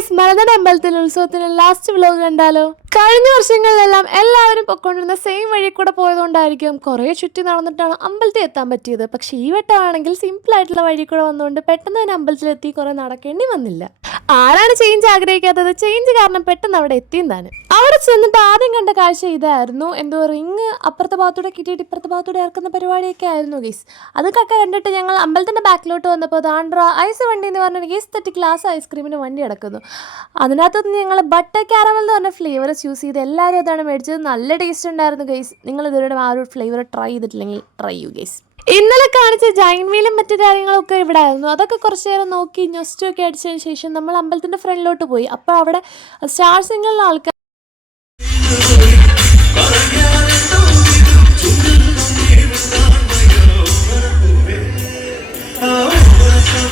Guys, മലനാട് അമ്പലത്തിൽ ഉത്സവത്തിന് last vlog കണ്ടാലോ? കഴിഞ്ഞ വർഷങ്ങളിലെല്ലാം എല്ലാവരും പൊയ്ക്കൊണ്ടിരുന്ന സെയിം വഴി കൂടെ പോയതുകൊണ്ടായിരിക്കും കുറേ ചുറ്റി നടന്നിട്ടാണ് അമ്പലത്തിൽ എത്താൻ പറ്റിയത്. പക്ഷെ ഈ വട്ടമാണെങ്കിൽ സിമ്പിൾ ആയിട്ടുള്ള വഴി കൂടെ വന്നുകൊണ്ട് പെട്ടെന്ന് തന്നെ അമ്പലത്തിലെത്തി കുറെ നടക്കേണ്ടി വന്നില്ല. ആരാണ് ചേഞ്ച് ആഗ്രഹിക്കാത്തത്? ചേഞ്ച് കാരണം പെട്ടെന്ന് അവിടെ എത്തിയെന്നാണ്. അവിടെ ചെന്നിട്ട് ആദ്യം കണ്ട കാഴ്ച ഇതായിരുന്നു. എന്തോ റിങ് അപ്പുറത്തെ ഭാഗത്തൂടെ കിട്ടിയിട്ട് ഇപ്പുറത്തെ ഭാഗത്തൂടെ ഇറക്കുന്ന പരിപാടിയൊക്കെ ആയിരുന്നു ഗൈസ്. അതൊക്കെ കണ്ടിട്ട് ഞങ്ങൾ അമ്പലത്തിന്റെ ബാക്കിലോട്ട് വന്നപ്പോൾ ആൻഡ്ര ഐസ് വണ്ടി എന്ന് പറഞ്ഞൊരു ഗീസ്തറ്റിക് ഗ്ലാസ് ഐസ്ക്രീമിന് വണ്ടി കിടക്കുന്നു. അതിനകത്തുനിന്ന് ഞങ്ങൾ ബട്ടർ കാരമൽ എന്ന് പറഞ്ഞ ഫ്ലേവർ ചൂസ് ചെയ്ത് എല്ലാവരും അതാണ് മേടിച്ചത്. നല്ല ടേസ്റ്റ് ഉണ്ടായിരുന്നു ഗൈസ്. നിങ്ങൾ ഇതുവരെ ആ ഒരു ഫ്ലേവർ ട്രൈ ചെയ്തിട്ടില്ലെങ്കിൽ ട്രൈ ചെയ്യൂ ഗൈസ്. ഇന്നലെ കാണിച്ച ജൈന്റ് വീലും മറ്റു കാര്യങ്ങളൊക്കെ ഇവിടെ ആയിരുന്നു. അതൊക്കെ കുറച്ച് നേരം നോക്കി ഞൊസ്റ്റൊക്കെ അടിച്ചതിന് ശേഷം നമ്മൾ അമ്പലത്തിന്റെ ഫ്രണ്ടിലോട്ട് പോയി. അപ്പോൾ അവിടെ സ്റ്റാർ സിംഗറിലെ ആൾക്കാർ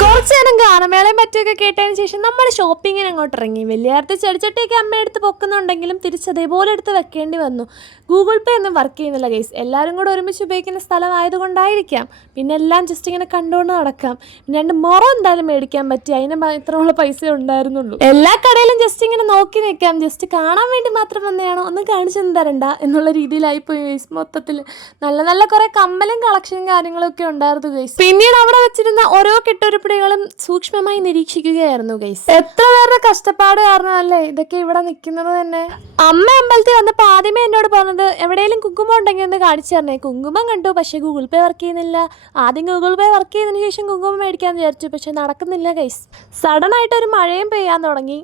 കുറച്ചു നേരം ഗാനമേളയും മറ്റൊക്കെ കേട്ടതിന് ശേഷം നമ്മൾ ഷോപ്പിങ്ങിന് അങ്ങോട്ട് ഇറങ്ങി. വലിയാർത്ത് ചെടിച്ചട്ടിയൊക്കെ അമ്മ എടുത്ത് പൊക്കുന്നുണ്ടെങ്കിലും തിരിച്ചതേപോലെ എടുത്ത് വെക്കേണ്ടി വന്നു. ഗൂഗിൾ പേ ഒന്നും വർക്ക് ചെയ്യുന്നില്ല ഗൈസ്. എല്ലാവരും കൂടെ ഒരുമിച്ച് ഉപയോഗിക്കുന്ന സ്ഥലമായതുകൊണ്ടായിരിക്കാം. പിന്നെ എല്ലാം ജസ്റ്റ് ഇങ്ങനെ കണ്ടുകൊണ്ട് നടക്കാം. പിന്നെ 2 മുറ എന്തായാലും മേടിക്കാൻ പറ്റി. അതിന് മാത്രമുള്ള പൈസ ഉണ്ടായിരുന്നുള്ളൂ. എല്ലാ കടയിലും ജസ്റ്റ് ഇങ്ങനെ നോക്കി നിൽക്കാം. ജസ്റ്റ് കാണാൻ വേണ്ടി മാത്രം വന്നതാണോ, ഒന്നും കാണിച്ചൊന്നും തരണ്ട എന്നുള്ള രീതിയിലായിപ്പോയി ഗൈസ്. മൊത്തത്തിൽ നല്ല നല്ല കുറെ കമ്മലും കളക്ഷനും കാര്യങ്ങളൊക്കെ ഉണ്ടായിരുന്നു ഗൈസ്. പിന്നീട് അവിടെ വെച്ചിരുന്ന ഓരോ കെട്ടുരുപ്പിടികളും സൂക്ഷ്മമായി നിരീക്ഷിക്കുകയായിരുന്നു ഗൈസ്. എത്ര പേരുടെ കഷ്ടപ്പാട് കാരണമല്ലേ ഇതൊക്കെ ഇവിടെ നിൽക്കുന്നത് തന്നെ. അമ്മ അമ്പലത്തിൽ വന്നപ്പോൾ ആദ്യമേ എന്നോട് പറഞ്ഞത് എവിടെയെങ്കിലും കുങ്കുമം ഉണ്ടെങ്കിൽ ഒന്ന് കാണിച്ചു തരണേ. കുങ്കുമം കണ്ടു, പക്ഷെ ഗൂഗിൾ പേ വർക്ക് ചെയ്യുന്നില്ല. ആദ്യം ഗൂഗിൾ പേ വർക്ക് ചെയ്തതിനു ശേഷം കുങ്കുമം മേടിക്കാന്ന് വിചാരിച്ചു, പക്ഷെ നടക്കുന്നില്ല ഗൈസ്. സഡൻ ആയിട്ട് ഒരു മഴയും പെയ്യാൻ തുടങ്ങി.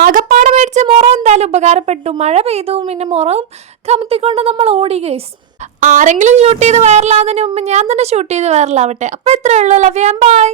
ആകപ്പാടെ മേടിച്ച മുറ എന്തായാലും ഉപകാരപ്പെട്ടു. മഴ പെയ്തു, പിന്നെ മുറവും കമത്തിക്കൊണ്ട് നമ്മൾ ഓടി ഗൈസ്. ആരെങ്കിലും ഷൂട്ട് ചെയ്ത് വൈറലാകുന്നതിന് മുമ്പ് ഞാൻ തന്നെ ഷൂട്ട് ചെയ്ത് വൈറലാവട്ടെ. അപ്പൊ ഇത്രയേ ഉള്ളൂ. Love you, by.